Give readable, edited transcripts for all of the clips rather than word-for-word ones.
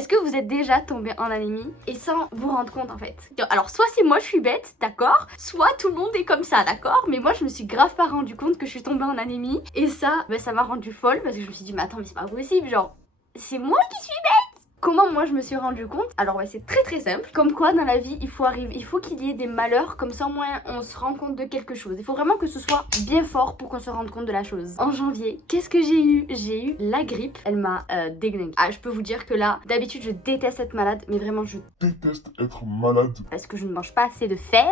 Est-ce que vous êtes déjà tombé en anémie et sans vous rendre compte en fait? Alors soit c'est moi je suis bête, d'accord, soit tout le monde est comme ça, d'accord, mais moi je me suis grave pas rendu compte que je suis tombée en anémie et ça, ça m'a rendue folle parce que je me suis dit mais attends mais c'est pas possible, genre c'est moi qui suis bête. Comment moi je me suis rendu compte? Alors ouais, c'est très très simple. Comme quoi dans la vie il faut qu'il y ait des malheurs, comme ça au moins on se rend compte de quelque chose. Il faut vraiment que ce soit bien fort pour qu'on se rende compte de la chose. En janvier, qu'est-ce que j'ai eu? J'ai eu la grippe. Elle m'a déglingué. Ah, je peux vous dire que là, d'habitude je déteste être malade, mais vraiment je déteste être malade. Parce que je ne mange pas assez de fer.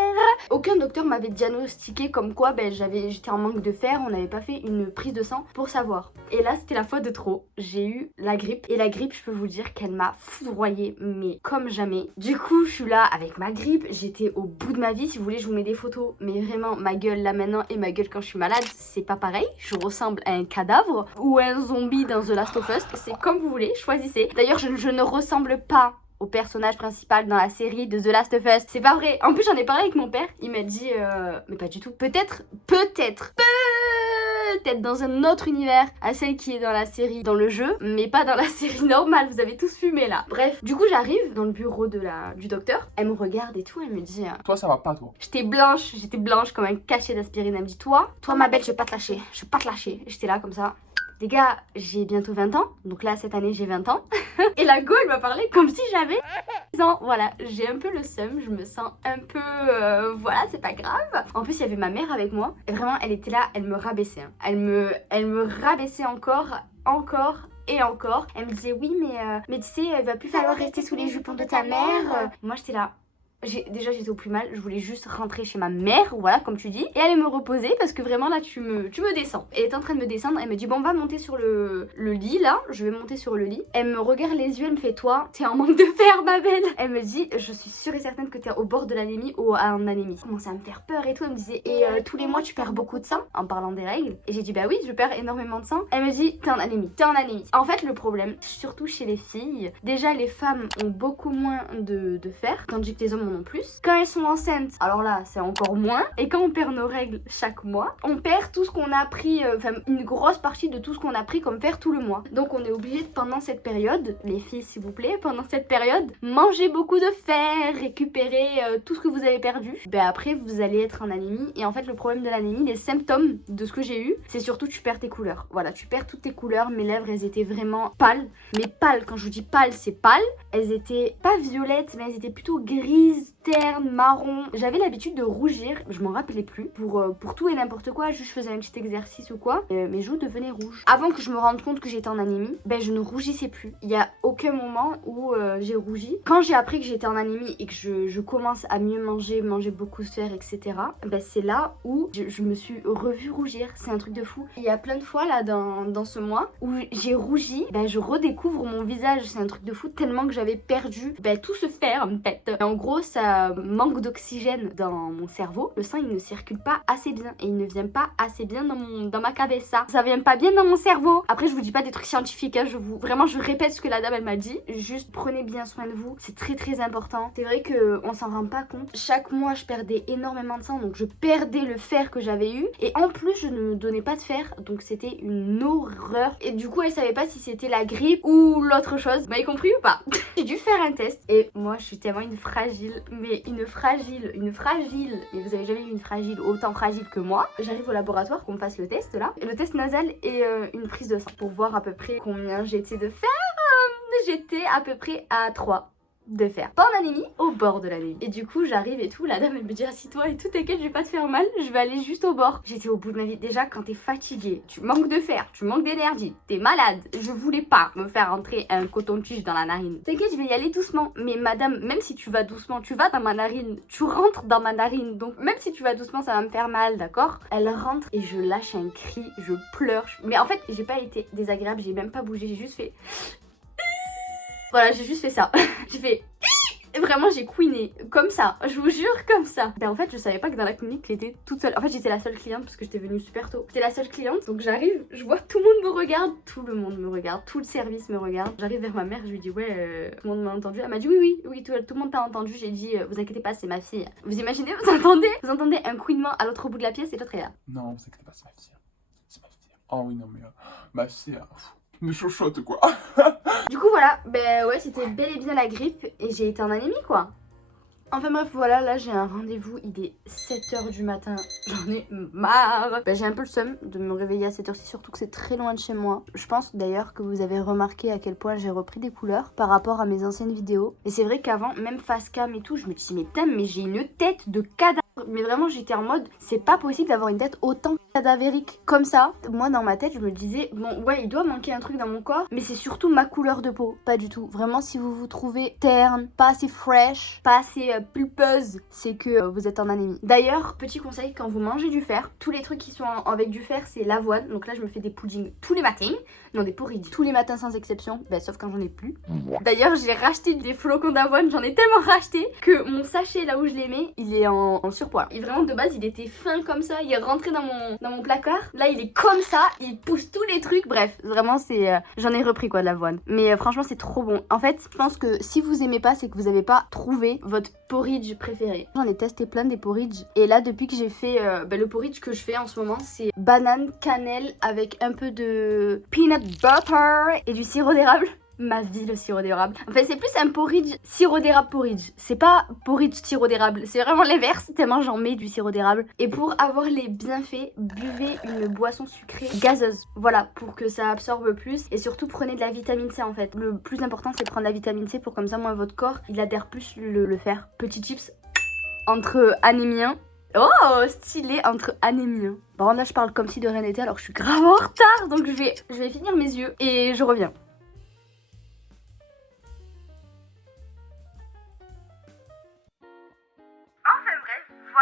Aucun docteur m'avait diagnostiqué comme quoi j'étais en manque de fer, on n'avait pas fait une prise de sang pour savoir. Et là c'était la fois de trop. J'ai eu la grippe. Et la grippe, je peux vous dire qu'elle m'a foudroyée, mais comme jamais. Du coup, je suis là avec ma grippe, j'étais au bout de ma vie. Si vous voulez, je vous mets des photos. Mais vraiment, ma gueule là maintenant et ma gueule quand je suis malade, c'est pas pareil. Je ressemble à un cadavre ou à un zombie dans The Last of Us. C'est comme vous voulez, choisissez. D'ailleurs, je ne ressemble pas au personnage principal dans la série de The Last of Us. C'est pas vrai. En plus, j'en ai parlé avec mon père. Il m'a dit, mais pas du tout. Peut-être dans un autre univers à celle qui est dans la série, dans le jeu, mais pas dans la série normale. Vous avez tous fumé là. Bref, du coup, j'arrive dans le bureau du docteur. Elle me regarde et tout. Elle me dit, Toi, ça va pas, toi. j'étais blanche comme un cachet d'aspirine. Elle me dit, toi ma belle, je vais pas te lâcher. Je vais pas te lâcher. J'étais là comme ça. Les gars, j'ai bientôt 20 ans, donc là cette année j'ai 20 ans. Et la go elle m'a parlé comme si j'avais 10 ans. Voilà, j'ai un peu le seum, je me sens un peu... voilà, c'est pas grave. En plus il y avait ma mère avec moi, et vraiment elle était là, elle me rabaissait. Hein. Elle me rabaissait encore et encore. Elle me disait oui mais tu sais, il va plus falloir rester sous les jupons de ta mère. Moi j'étais là. Déjà j'étais au plus mal, je voulais juste rentrer chez ma mère, voilà comme tu dis, et aller me reposer parce que vraiment là tu me descends. Elle est en train de me descendre, elle me dit bon va monter sur le lit là, je vais monter sur le lit. Elle me regarde les yeux, elle me fait toi, t'es en manque de fer ma belle. Elle me dit je suis sûre et certaine que t'es au bord de l'anémie ou en anémie. Elle commençait à me faire peur et tout, elle me disait et tous les mois tu perds beaucoup de sang en parlant des règles. Et j'ai dit bah oui je perds énormément de sang. Elle me dit t'es en anémie, t'es en anémie. En fait le problème, surtout chez les filles, déjà les femmes ont beaucoup moins de fer, tandis que les hommes en ont plus. Quand elles sont enceintes, alors là c'est encore moins. Et quand on perd nos règles chaque mois, on perd tout ce qu'on a appris, enfin une grosse partie de tout ce qu'on a pris comme fer tout le mois. Donc on est obligé de, pendant cette période, les filles s'il vous plaît, pendant cette période, manger beaucoup de fer, récupérer tout ce que vous avez perdu. Ben après vous allez être en anémie. Et en fait le problème de l'anémie, les symptômes de ce que j'ai eu, c'est surtout tu perds tes couleurs. Voilà, tu perds toutes tes couleurs. Mes lèvres elles étaient vraiment pâles. Mais pâles, quand je vous dis pâles, c'est pâle. Elles étaient pas violettes, mais elles étaient plutôt grises, ternes, marron. J'avais l'habitude de rougir, je m'en rappelais plus, pour tout et n'importe quoi. Juste je faisais un petit exercice ou quoi, mes joues devenaient rouges. Avant que je me rende compte que j'étais en anémie, ben je ne rougissais plus. Il y a aucun moment où j'ai rougi. Quand j'ai appris que j'étais en anémie et que je commence à mieux manger beaucoup de fer, etc. Ben c'est là où je me suis revue rougir. C'est un truc de fou. Il y a plein de fois là dans ce mois où j'ai rougi, ben je redécouvre mon visage. C'est un truc de fou tellement que j'avais perdu tout ce fer en fait. En gros ça manque d'oxygène dans mon cerveau. Le sang il ne circule pas assez bien et il ne vient pas assez bien dans ma cabeza. Ça vient pas bien dans mon cerveau. Après je vous dis pas des trucs scientifiques, hein. Vraiment je répète ce que la dame elle m'a dit. Juste prenez bien soin de vous, c'est très très important. C'est vrai que on s'en rend pas compte. Chaque mois je perdais énormément de sang, donc je perdais le fer que j'avais eu et en plus je ne me donnais pas de fer, donc c'était une horreur. Et du coup elle savait pas si c'était la grippe ou l'autre chose. Vous m'avez compris ou pas? J'ai dû faire un test et moi je suis tellement une fragile, mais une fragile, mais vous avez jamais vu une fragile autant fragile que moi. J'arrive au laboratoire qu'on me fasse le test là, le test nasal et une prise de sang pour voir à peu près combien j'étais de fer. J'étais à peu près à 3 de fer. Pas en anémie, au bord de l'anémie. Et du coup j'arrive et tout, la dame elle me dit assis-toi et tout, t'inquiète je vais pas te faire mal, je vais aller juste au bord. J'étais au bout de ma vie. Déjà quand t'es fatigué, tu manques de fer, tu manques d'énergie, t'es malade, je voulais pas me faire entrer un coton-tige dans la narine. T'inquiète je vais y aller doucement. Mais madame, même si tu vas doucement, tu vas dans ma narine, tu rentres dans ma narine, donc même si tu vas doucement ça va me faire mal, d'accord? Elle rentre et je lâche un cri, je pleure. Mais en fait j'ai pas été désagréable, j'ai même pas bougé, j'ai juste fait... Voilà, j'ai juste fait ça. J'ai fait... Vraiment j'ai couiné comme ça, je vous jure comme ça. Ben en fait je savais pas que dans la clinique j'étais toute seule. En fait j'étais la seule cliente parce que j'étais venue super tôt. J'étais la seule cliente donc j'arrive, je vois tout le monde me regarde. Tout le monde me regarde, tout le service me regarde. J'arrive vers ma mère, je lui dis ouais tout le monde m'a entendu. Elle m'a dit oui tout le monde t'a entendu. J'ai dit vous inquiétez pas c'est ma fille. Vous imaginez, vous entendez un couinement à l'autre bout de la pièce et l'autre est là. Non vous inquiétez pas c'est ma fille. C'est ma fille. Oh oui non mais ma fille... Une chochotte, quoi. Du coup voilà, ben ouais, c'était bel et bien la grippe et j'ai été en anémie quoi. Enfin bref, voilà, là j'ai un rendez-vous, il est 7h du matin, j'en ai marre. J'ai un peu le seum de me réveiller à 7h-ci, surtout que c'est très loin de chez moi. Je pense d'ailleurs que vous avez remarqué à quel point j'ai repris des couleurs par rapport à mes anciennes vidéos. Et c'est vrai qu'avant, même face cam et tout, je me disais mais putain, mais j'ai une tête de cadavre. Mais vraiment j'étais en mode, c'est pas possible d'avoir une tête autant cadavérique comme ça. Moi dans ma tête je me disais, bon ouais il doit manquer un truc dans mon corps, mais c'est surtout ma couleur de peau. Pas du tout, vraiment si vous vous trouvez terne, pas assez fresh, pas assez pulpeuse, c'est que vous êtes en anémie. D'ailleurs, petit conseil, quand vous mangez du fer, tous les trucs qui sont avec du fer c'est l'avoine. Donc là je me fais des puddings tous les matins, non des porridge tous les matins sans exception, ben, sauf quand j'en ai plus. D'ailleurs j'ai racheté des flocons d'avoine, j'en ai tellement racheté que mon sachet là où je les mets, il est en surpoids. Et vraiment de base il était fin comme ça, il est rentré dans mon placard. Là il est comme ça, il pousse tous les trucs. Bref, vraiment c'est j'en ai repris quoi de l'avoine. Mais franchement c'est trop bon. En fait, je pense que si vous aimez pas, c'est que vous avez pas trouvé votre porridge préféré. J'en ai testé plein des porridge et là depuis que j'ai fait le porridge que je fais en ce moment, c'est banane, cannelle avec un peu de peanut butter et du sirop d'érable. Ma vie le sirop d'érable. Enfin c'est plus un porridge sirop d'érable porridge. C'est pas porridge sirop d'érable, c'est vraiment l'inverse tellement j'en mets du sirop d'érable. Et pour avoir les bienfaits, buvez une boisson sucrée gazeuse. Voilà, pour que ça absorbe plus. Et surtout prenez de la vitamine C en fait. Le plus important c'est de prendre la vitamine C pour comme ça moi votre corps il adhère plus le fer. Petit chips entre anémiens. Oh, stylé entre anémiens. Bon là je parle comme si de rien n'était alors que je suis grave en retard. Donc je vais finir mes yeux et je reviens.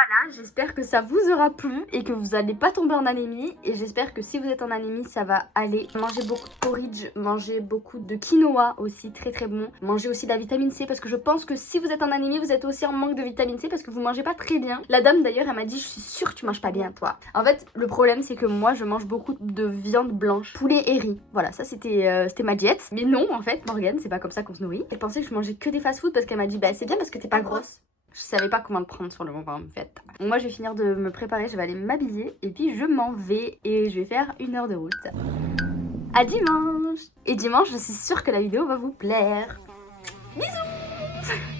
Voilà, j'espère que ça vous aura plu et que vous n'allez pas tomber en anémie. Et j'espère que si vous êtes en anémie, ça va aller. Mangez beaucoup de porridge, mangez beaucoup de quinoa aussi, très très bon. Mangez aussi de la vitamine C parce que je pense que si vous êtes en anémie, vous êtes aussi en manque de vitamine C parce que vous mangez pas très bien. La dame d'ailleurs, elle m'a dit, je suis sûre que tu manges pas bien toi. En fait, le problème c'est que moi, je mange beaucoup de viande blanche, poulet et riz. Voilà, ça c'était ma diète. Mais non, en fait, Morgane, c'est pas comme ça qu'on se nourrit. Elle pensait que je mangeais que des fast-food parce qu'elle m'a dit, bah c'est bien parce que t'es pas grosse. Je savais pas comment le prendre sur le moment en fait. Donc moi je vais finir de me préparer, je vais aller m'habiller et puis je m'en vais et je vais faire 1 heure de route. À dimanche. Et dimanche je suis sûre que la vidéo va vous plaire. Bisous.